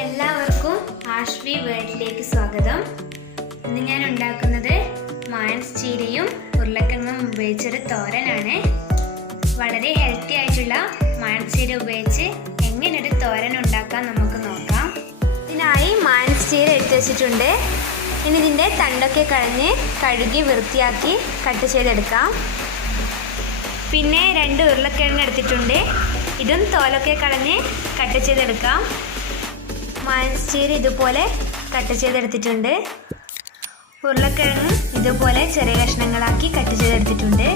എല്ലാവർക്കും ആശ്വി വേൾഡിലേക്ക് സ്വാഗതം. ഇന്ന് ഞാൻ ഉണ്ടാക്കുന്നത് മാൻസ് ചീരയും ഉരുളക്കിഴങ്ങും ഉപയോഗിച്ചൊരു തോരനാണ്. വളരെ ഹെൽത്തി ആയിട്ടുള്ള മാൻസ് ചീര ഉപയോഗിച്ച് എങ്ങനെ ഒരു തോരൻ ഉണ്ടാക്കാൻ നമുക്ക് നോക്കാം. ഇതിനായി മാൻസ് ചീര എടുത്തു വെച്ചിട്ടുണ്ട്. ഇനി ഇതിൻ്റെ തണ്ടൊക്കെ കളഞ്ഞ് കഴുകി വൃത്തിയാക്കി കട്ട് ചെയ്തെടുക്കാം. പിന്നെ 2 ഉരുളക്കിഴങ്ങ് എടുത്തിട്ടുണ്ട്. ഇതും തോലൊക്കെ കളഞ്ഞ് കട്ട് ചെയ്തെടുക്കാം. മാൻസ് ചീര ഇതുപോലെ കട്ട് ചെയ്തെടുത്തിട്ടുണ്ട്. ഉരുളക്കിഴങ്ങും ഇതുപോലെ ചെറിയ കഷ്ണങ്ങളാക്കി കട്ട് ചെയ്തെടുത്തിട്ടുണ്ട്.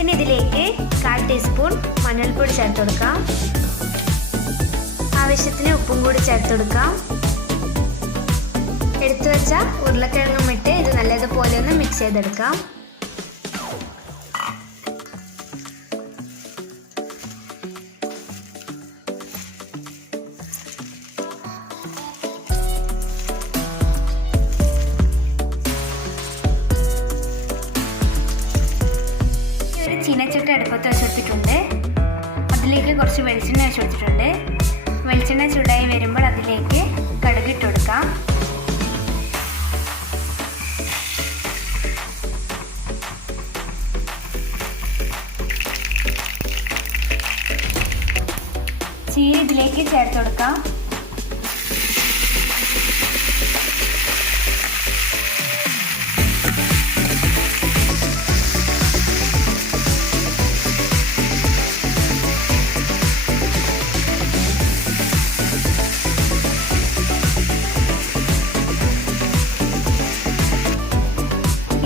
ഇനി ഇതിലേക്ക് 1/4 ടീസ്പൂൺ മഞ്ഞൾപ്പൊടി ചേർത്ത് കൊടുക്കാം. ആവശ്യത്തിന് ഉപ്പും കൂടി ചേർത്ത് കൊടുക്കാം. എടുത്തു വെച്ച ഉരുളക്കിഴങ്ങും ഇട്ട് ഇത് നല്ലതുപോലെ ഒന്ന് മിക്സ് ചെയ്തെടുക്കാം. ചീനച്ചട്ടി അടുപ്പത്ത് വെച്ചെടുത്തിട്ടുണ്ട്. അതിലേക്ക് കുറച്ച് വെളിച്ചെണ്ണ വെച്ചെടുത്തിട്ടുണ്ട്. വെളിച്ചെണ്ണ ചൂടായി വരുമ്പോൾ അതിലേക്ക് കടുക് ഇട്ട് കൊടുക്കാം. ചീര ഇതിലേക്ക് ചേർത്ത് കൊടുക്കാം.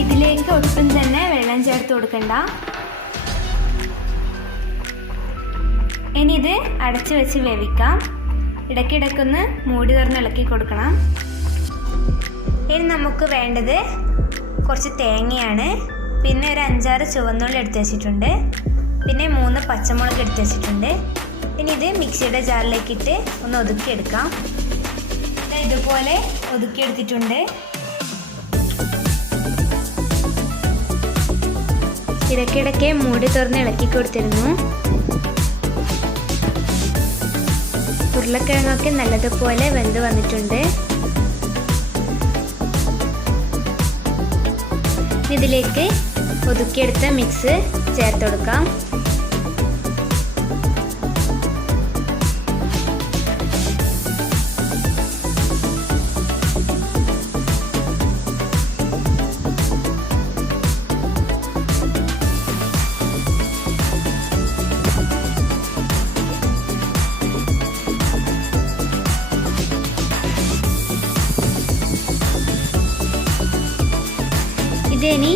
ഇതിലേക്ക് ഒട്ടും തന്നെ വെള്ളം ചേർത്ത് കൊടുക്കണ്ട. ഇനി ഇത് അടച്ചു വെച്ച് വേവിക്കാം. ഇടയ്ക്കിടയ്ക്കൊന്ന് മൂടി തുറന്ന് ഇളക്കി കൊടുക്കണം. ഇനി നമുക്ക് വേണ്ടത് കുറച്ച് തേങ്ങയാണ്. പിന്നെ ഒരു 5-6 ചുവന്നുള്ളി എടുത്ത് വെച്ചിട്ടുണ്ട്. പിന്നെ 3 പച്ചമുളക് എടുത്ത് വെച്ചിട്ടുണ്ട്. ഇനി ഇത് മിക്സിയുടെ ജാറിലേക്കിട്ട് ഒന്ന് ഒതുക്കിയെടുക്കാം. ഇതുപോലെ ഒതുക്കിയെടുത്തിട്ടുണ്ട്. ഇടയ്ക്കിടയ്ക്ക് മൂടി തുറന്ന് ഇളക്കി കൊടുത്തിരുന്നു. ഉരുളക്കിഴങ്ങൊക്കെ നല്ലതുപോലെ വെന്ത് വന്നിട്ടുണ്ട്. ഇതിലേക്ക് ഒതുക്കിയെടുത്ത മിക്സ് ചേർത്ത് കൊടുക്കാം. ഇതിനി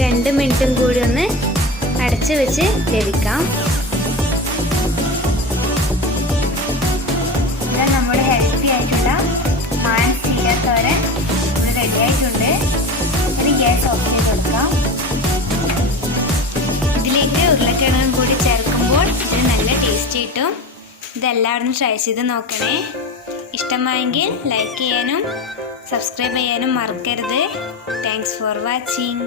2 മിനിറ്റും കൂടി ഒന്ന് അടച്ചു വെച്ച് വേവിക്കാം. ഇത് നമ്മുടെ ഹെൽത്തി ആയിട്ടുള്ള മാൻസ് ചീര തോരൻ ഇവിടെ റെഡി ആയിട്ടുണ്ട്. ഇത് ഗ്യാസ് ഓഫ് ചെയ്ത് കൊടുക്കാം. ഇതിലേക്ക് ഉരുളക്കിഴങ്ങും കൂടി ചേർക്കുമ്പോൾ ഇത് നല്ല ടേസ്റ്റ് കിട്ടും. ഇതെല്ലാവരും ട്രൈ ചെയ്ത് നോക്കണേ. ഇഷ്ടമായെങ്കിൽ ലൈക്ക് ചെയ്യാനും സബ്സ്ക്രൈബ് ചെയ്യാനും മറക്കരുത്. Thanks for watching.